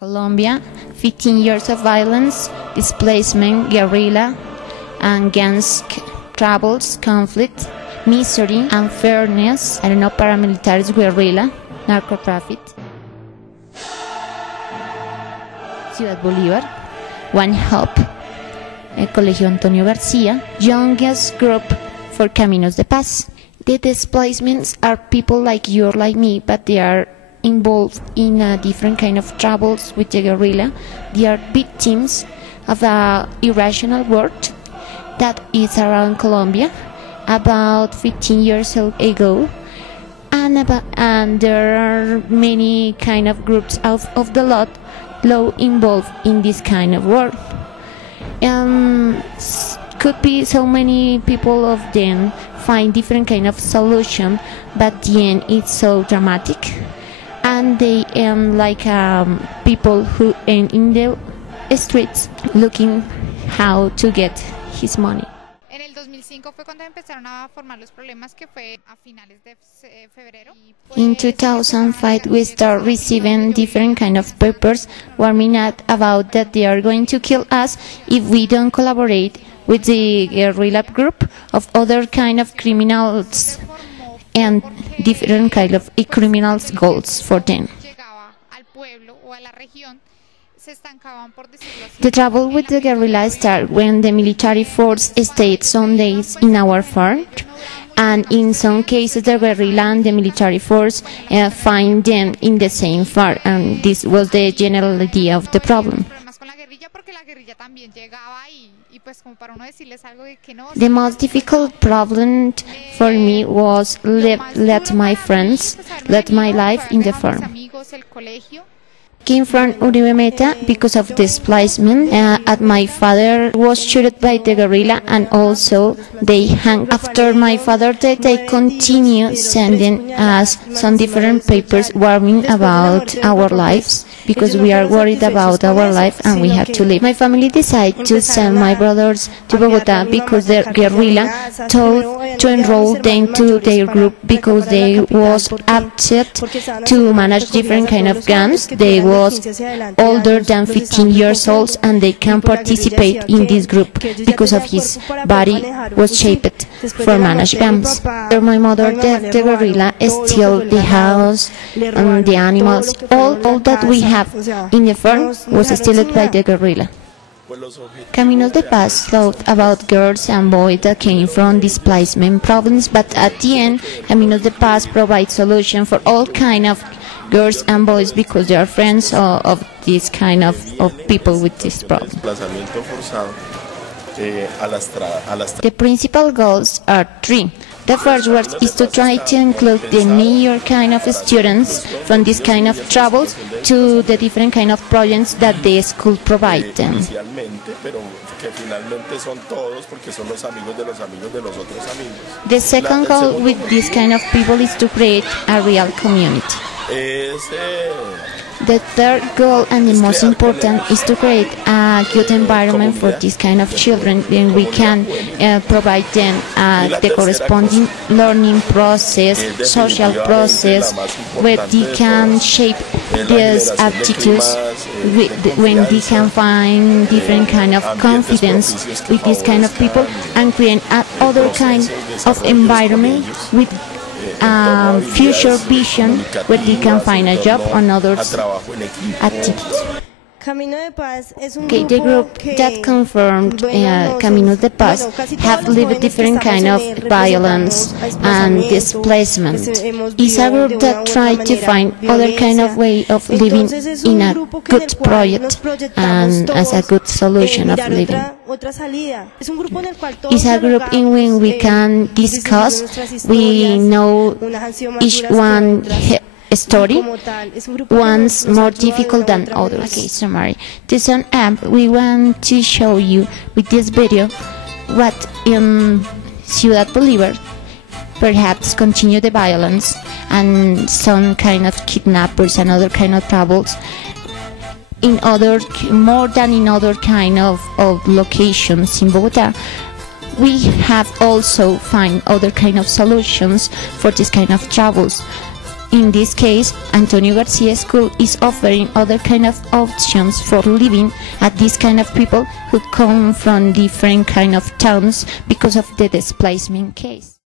Colombia, 15 years of violence, displacement, guerrilla, and gangs troubles, conflict, misery, unfairness, paramilitaries, guerrilla, narcotraffic. Ciudad Bolívar, One Hope, el colegio Antonio Garcia, youngest group for Caminos de Paz. The displacements are people like you or like me, but they are involved in a different kind of troubles with the guerrilla. They are victims of a irrational world that is around Colombia about 15 years ago, and there are many kind of groups of the law involved in this kind of work. Could be so many people of them find different kind of solution, but the end it's so dramatic, and they end like people who end in the streets looking how to get his money. En el 2005 fue cuando empezaron a formar los problemas, que fue a finales de febrero. In 2005 we start receiving different kind of papers warning us about that they are going to kill us if we don't collaborate with the guerrilla group of other kind of criminals and different kind of criminals goals for them. The trouble with the guerrilla starts when the military force stays some days in our front, and in some cases the guerrilla and the military force find them in the same farm, and this was the general idea of the problem. The most difficult problem for me was let my friends, let my life in the farm. Came from Uribe Meta because of displacement, and my father was shot by the guerrilla, and also they hung. After my father died, they continue sending us some different papers warning about our lives, because we are worried about our life and we have to leave. My family decided to send my brothers to Bogota because the guerrilla told to enroll them to their group because they was apted to manage different kind of guns. They was older than 15 years old, and they can participate in this group because of his body was shaped for manage guns. After my mother died, the guerrilla stole the house and the animals. All that we have in the farm was stolen by the guerrilla. Caminos de Paz thought about girls and boys that came from displacement problems, but at the end, Caminos de Paz provides solution for all kind of girls and boys because they are friends of this kind of people with this problem. The principal goals are three. The first one is to try to include the new kind of students from this kind of troubles to the different kind of projects that the school provide them. The second goal with this kind of people is to create a real community. The third goal, and the most important, is to create a good environment for this kind of children. Then we can provide them the corresponding learning process, social process, where they can shape these aptitudes, when they can find different kind of confidence with this kind of people, and create other kind of environment with future vision where they can find a job and other activities. Okay, the group that confirmed Caminos de Paz have lived different kind of violence and displacement. It's a group that tried to find other kind of way of living in a good project and as a good solution of living. It's a group in which we can discuss, we know each one story, one's more difficult than others. Okay, summary. To sum up, we want to show you with this video what in Ciudad Bolívar perhaps continue the violence and some kind of kidnappers and other kind of troubles in other, more than in other kind of locations in Bogota. We have also find other kind of solutions for this kind of troubles. In this case, Antonio Garcia School is offering other kind of options for living at this kind of people who come from different kind of towns because of the displacement case.